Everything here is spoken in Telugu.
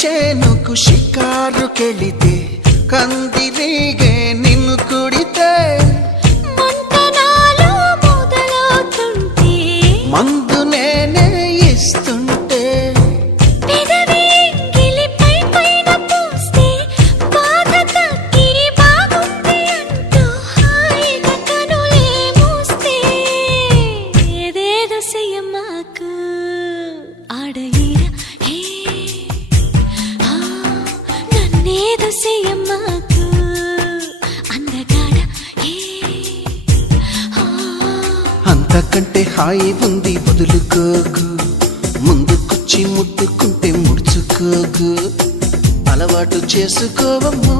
చేనుకు షికారుకెళితే కందిరీగే నిన్ను కుడితే మంతనాలు మొదలవుతుంటే మందు నేనే ఇస్తుంటే పెదవి గిలిపై పైన పూస్తే బాధ తగ్గి బాగుంది అంటూ హాయిగా కనులే మూస్తే ఏదేదో చెయ్యమాకు ఆడయిర హే నన్నేదో చెయ్యమాకు అందగాడ హే అంతకంటే హాయి ఉంది వదులుకోగు ముందుకొచ్చి ముట్టుకుంటే ముడుచుకోగు అలవాటు చేసుకోవమ్మో